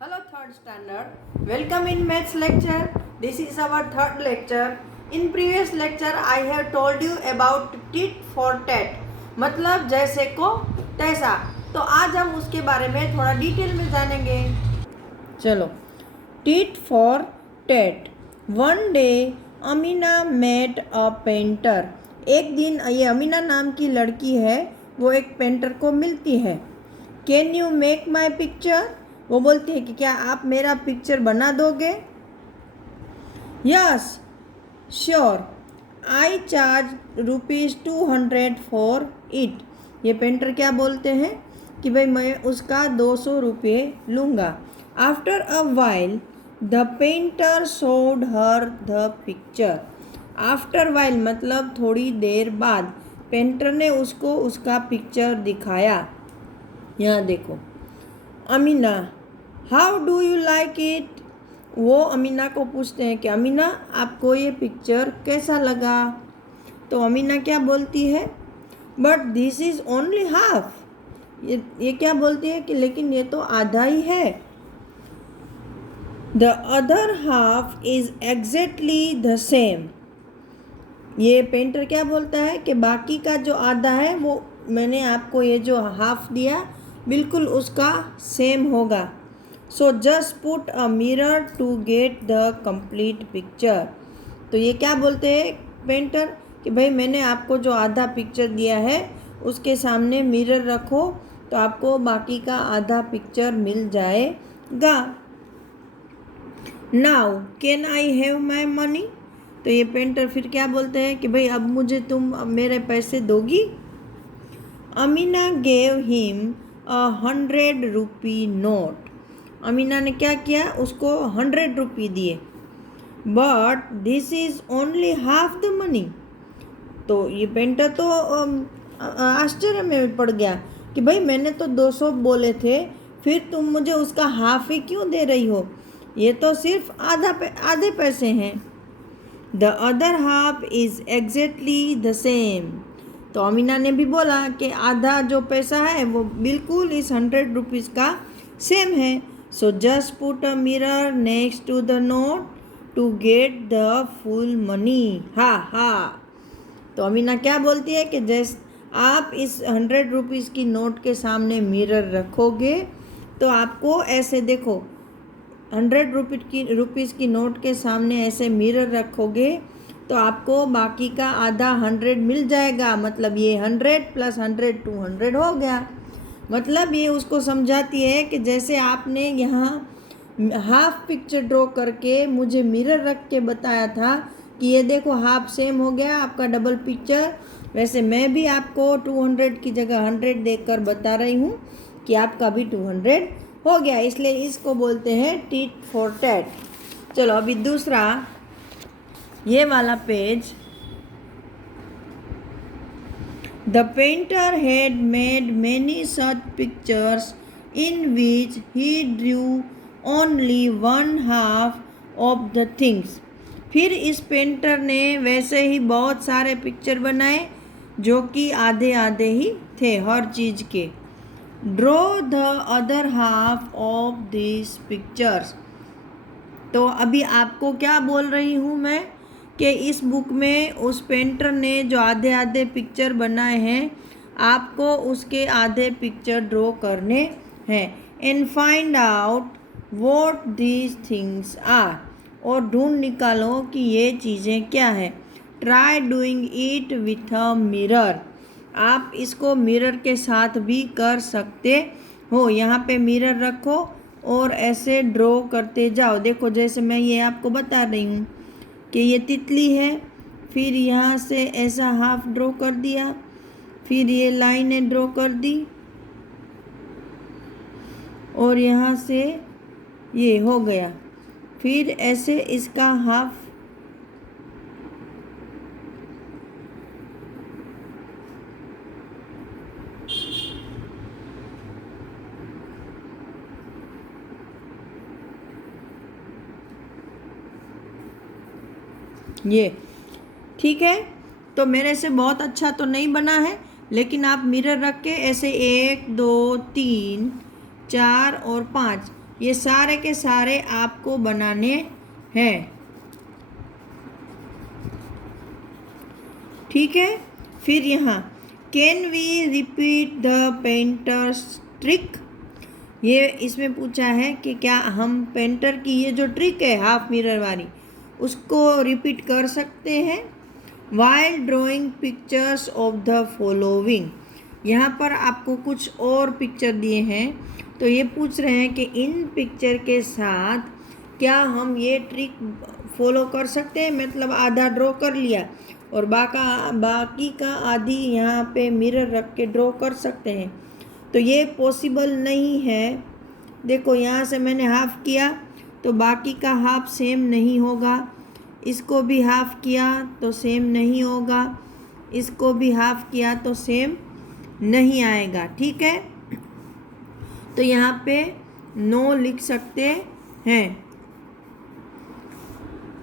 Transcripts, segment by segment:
Hello third standard. Welcome in maths lecture. This is our third lecture. In previous lecture I have told you about tit for tat. मतलब जैसे को तैसा. तो आज हम उसके बारे में थोड़ा डिटेल में जानेंगे. चलो. tit for tat. One day Amina met a painter. एक दिन ये अमीना नाम की लड़की है, वो एक पेंटर को मिलती है. Can you make my picture? वो बोलती है कि क्या आप मेरा पिक्चर बना दोगे? Yes sure I charge ₹200 for it. ये पेंटर क्या बोलते हैं कि भाई मैं उसका 200 रुपये लूँगा. After a while the painter showed her the picture. After while मतलब थोड़ी देर बाद पेंटर ने उसको उसका पिक्चर दिखाया. यहाँ देखो. Amina how do you like it? वो अमीना को पूछते हैं कि अमीना आपको ये पिक्चर कैसा लगा? तो अमीना क्या बोलती है? But this is only half. ये क्या बोलती है कि लेकिन ये तो आधा ही है. The other half is exactly the same. ये पेंटर क्या बोलता है कि बाकी का जो आधा है वो मैंने आपको ये जो हाफ दिया बिल्कुल उसका सेम होगा. So just put a mirror to get the complete picture. तो ये क्या बोलते हैं पेंटर कि भाई मैंने आपको जो आधा पिक्चर दिया है उसके सामने मिरर रखो तो आपको बाकी का आधा पिक्चर मिल जाएगा. Now can I have my money? तो ये पेंटर फिर क्या बोलते हैं कि भाई अब मुझे तुम मेरे पैसे दोगी? Amina gave him ₹100 note. Amina ने क्या किया? उसको 100 रुपये दिए. But this is only half the money. तो ये पेंटर तो आश्चर्य में पड़ गया कि भाई मैंने तो 200 बोले थे, फिर तुम मुझे उसका हाफ ही क्यों दे रही हो? ये तो सिर्फ आधे पैसे हैं. The other half is exactly the same. तो अमीना ने भी बोला कि आधा जो पैसा है वो बिल्कुल इस 100 रुपीज़ का सेम है. So just put a mirror next to the note to get the full money. हा हा. तो अमीना क्या बोलती है कि जैसे आप इस 100 रुपीज़ की नोट के सामने मिरर रखोगे तो आपको ऐसे देखो 100 रुपीज़ की नोट के सामने ऐसे मिरर रखोगे तो आपको बाकी का आधा 100 मिल जाएगा. मतलब ये 100 + 100 200 हो गया. मतलब ये उसको समझाती है कि जैसे आपने यहाँ हाफ पिक्चर ड्रॉ करके मुझे मिरर रख के बताया था कि ये देखो हाफ सेम हो गया आपका डबल पिक्चर, वैसे मैं भी आपको 200 की जगह 100 देकर बता रही हूँ कि आपका भी 200 हो गया. इसलिए इसको बोलते हैं टिट फॉर टैट. चलो अभी दूसरा ये वाला page. The painter had made many such pictures in which he drew only one half of the things. फिर इस पेंटर ने वैसे ही बहुत सारे पिक्चर बनाए जो कि आधे आधे ही थे हर चीज़ के. Draw the other half of this pictures. तो अभी आपको क्या बोल रही हूँ मैं कि इस बुक में उस पेंटर ने जो आधे आधे पिक्चर बनाए हैं आपको उसके आधे पिक्चर ड्रॉ करने हैं. And find out what these things are. और ढूंढ निकालो कि ये चीज़ें क्या है. Try doing it with a mirror. आप इसको मिरर के साथ भी कर सकते हो. यहाँ पे मिरर रखो और ऐसे ड्रॉ करते जाओ. देखो जैसे मैं ये आपको बता रही हूँ कि ये तितली है, फिर यहाँ से ऐसा हाफ ड्रॉ कर दिया, फिर ये लाइनें ड्रॉ कर दी और यहाँ से ये हो गया, फिर ऐसे इसका हाफ ये. ठीक है. तो मेरे से बहुत अच्छा तो नहीं बना है, लेकिन आप मिरर रख के ऐसे 1 2 3 4 और 5 ये सारे के सारे आपको बनाने हैं। ठीक है, फिर यहाँ can we repeat the painter's trick, ये इसमें पूछा है कि क्या हम पेंटर की ये जो ट्रिक है हाफ मिरर वाली उसको रिपीट कर सकते हैं। While drawing pictures of the following, यहाँ पर आपको कुछ और पिक्चर दिए हैं, तो ये पूछ रहे हैं कि इन पिक्चर के साथ क्या हम ये ट्रिक फॉलो कर सकते हैं। मतलब आधा ड्रॉ कर लिया और बाकी का आधी यहाँ पे मिरर रख के ड्रॉ कर सकते हैं, तो ये पॉसिबल नहीं है। देखो यहाँ से मैंने हाफ किया तो बाकी का हाफ सेम नहीं होगा, इसको भी हाफ किया तो सेम नहीं होगा, इसको भी हाफ किया तो सेम नहीं आएगा। ठीक है, तो यहाँ पे नो लिख सकते हैं।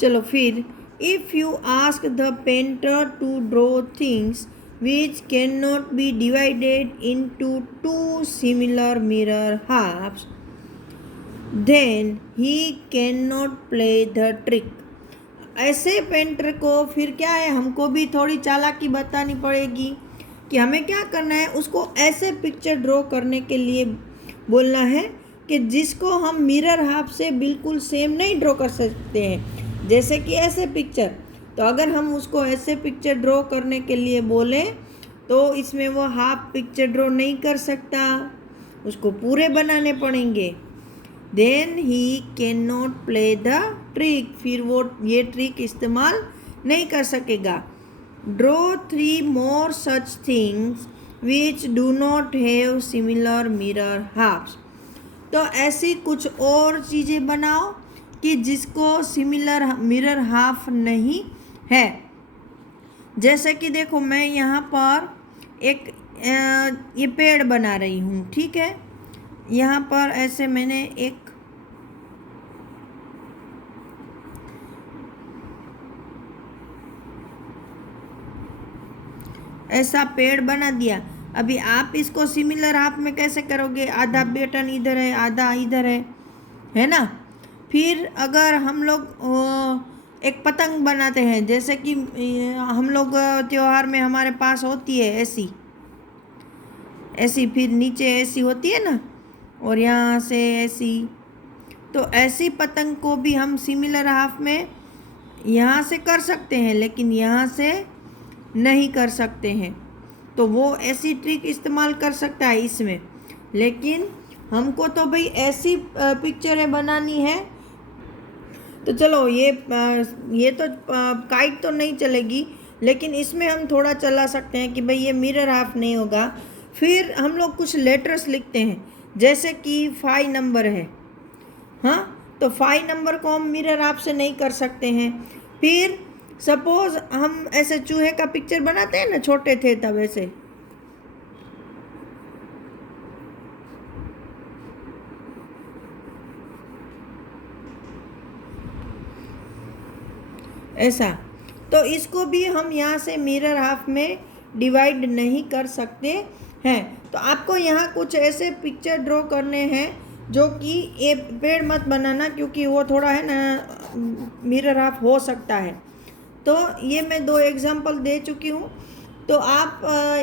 चलो फिर, if you ask the painter to draw things which cannot be divided into two similar mirror halves, then he cannot play the trick। ऐसे पेंटर को फिर क्या है, हमको भी थोड़ी चालाकी बतानी पड़ेगी कि हमें क्या करना है। उसको ऐसे पिक्चर ड्रॉ करने के लिए बोलना है कि जिसको हम मिरर हाफ से बिल्कुल सेम नहीं ड्रॉ कर सकते हैं, जैसे कि ऐसे पिक्चर। तो अगर हम उसको ऐसे पिक्चर ड्रॉ करने के लिए बोलें तो इसमें वो हाफ पिक्चर ड्रॉ नहीं कर सकता, उसको पूरे बनाने पड़ेंगे। Then he can not play the trick, फिर वो ये ट्रिक इस्तेमाल नहीं कर सकेगा। Draw 3 more such things which do not have similar mirror halves, तो ऐसी कुछ और चीज़ें बनाओ कि जिसको सिमिलर मिरर हाफ नहीं है। जैसे कि देखो मैं यहाँ पर एक ये पेड़ बना रही हूँ। ठीक है, यहाँ पर ऐसे मैंने एक ऐसा पेड़ बना दिया। अभी आप इसको सिमिलर हाफ में कैसे करोगे, आधा बटन इधर है आधा इधर है ना। फिर अगर हम लोग एक पतंग बनाते हैं, जैसे कि हम लोग त्योहार में हमारे पास होती है ऐसी फिर नीचे ऐसी होती है ना, और यहाँ से ऐसी, तो ऐसी पतंग को भी हम सिमिलर हाफ में यहाँ से कर सकते हैं, लेकिन यहाँ से नहीं कर सकते हैं। तो वो ऐसी ट्रिक इस्तेमाल कर सकता है इसमें, लेकिन हमको तो भाई ऐसी पिक्चरें बनानी है। तो चलो ये तो काइट तो नहीं चलेगी, लेकिन इसमें हम थोड़ा चला सकते हैं कि भाई ये मिरर हाफ नहीं होगा। फिर हम लोग कुछ लेटर्स लिखते हैं, जैसे कि 5 नंबर है, हाँ, तो 5 नंबर को हम मिरर हाफ से नहीं कर सकते हैं। फिर सपोज हम ऐसे चूहे का पिक्चर बनाते हैं ना, छोटे थे तब ऐसे, ऐसा, तो इसको भी हम यहाँ से मिरर हाफ में डिवाइड नहीं कर सकते हैं। तो आपको यहाँ कुछ ऐसे पिक्चर ड्रॉ करने हैं जो कि ये पेड़ मत बनाना, क्योंकि वो थोड़ा है ना मिरर हाफ हो सकता है। तो ये मैं 2 एग्जांपल दे चुकी हूँ, तो आप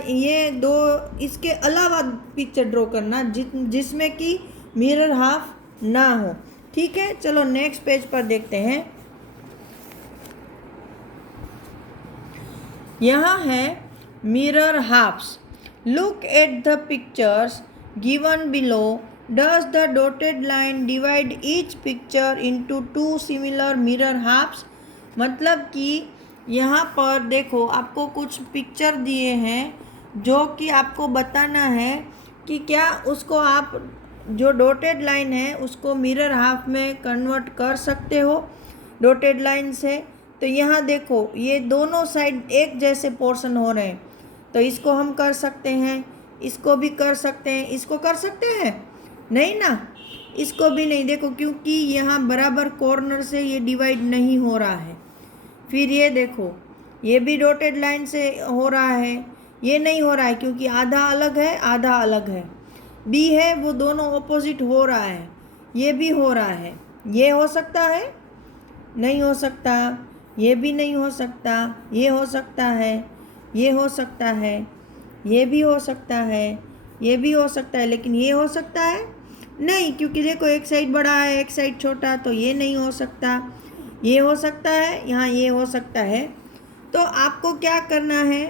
ये 2 इसके अलावा पिक्चर ड्रॉ करना जिसमें कि मिरर हाफ ना हो। ठीक है, चलो नेक्स्ट पेज पर देखते हैं। यहाँ है mirror halves. Look at the pictures given below. Does the dotted line divide each picture into 2 similar mirror halves. मतलब कि यहाँ पर देखो आपको कुछ पिक्चर दिए हैं जो कि आपको बताना है कि क्या उसको आप जो डॉटेड लाइन है उसको मिरर हाफ में कन्वर्ट कर सकते हो डॉटेड लाइन से। तो यहाँ देखो ये दोनों साइड एक जैसे पोर्शन हो रहे हैं, तो इसको हम कर सकते हैं, इसको भी कर सकते हैं, इसको कर सकते हैं नहीं ना, इसको भी नहीं, देखो क्योंकि यहाँ बराबर कॉर्नर से ये डिवाइड नहीं हो रहा है। फिर ये देखो ये भी डॉटेड लाइन से हो रहा है, ये नहीं हो रहा है क्योंकि आधा अलग है आधा अलग है, बी है वो दोनों ऑपोजिट हो रहा है। ये भी हो रहा है, ये हो सकता है, नहीं हो सकता, ये भी नहीं हो सकता, ये हो सकता है, ये हो सकता है, ये भी हो सकता है, ये भी हो सकता है, लेकिन ये हो सकता है नहीं, क्योंकि देखो एक साइड बड़ा है एक साइड छोटा, तो ये नहीं हो सकता। ये हो सकता है, यहाँ ये हो सकता है। तो आपको क्या करना है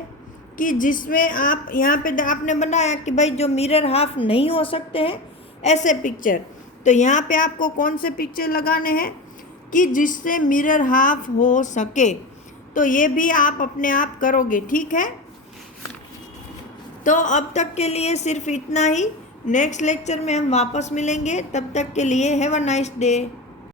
कि जिसमें आप यहाँ पे आपने बनाया कि भाई जो मिरर हाफ नहीं हो सकते हैं ऐसे पिक्चर, तो यहाँ पे आपको कौन से पिक्चर लगाने हैं कि जिससे मिरर हाफ हो सके। तो ये भी आप अपने आप करोगे, ठीक है। तो अब तक के लिए सिर्फ इतना ही। नेक्स्ट लेक्चर में हम वापस मिलेंगे, तब तक के लिए हैव अ नाइस डे।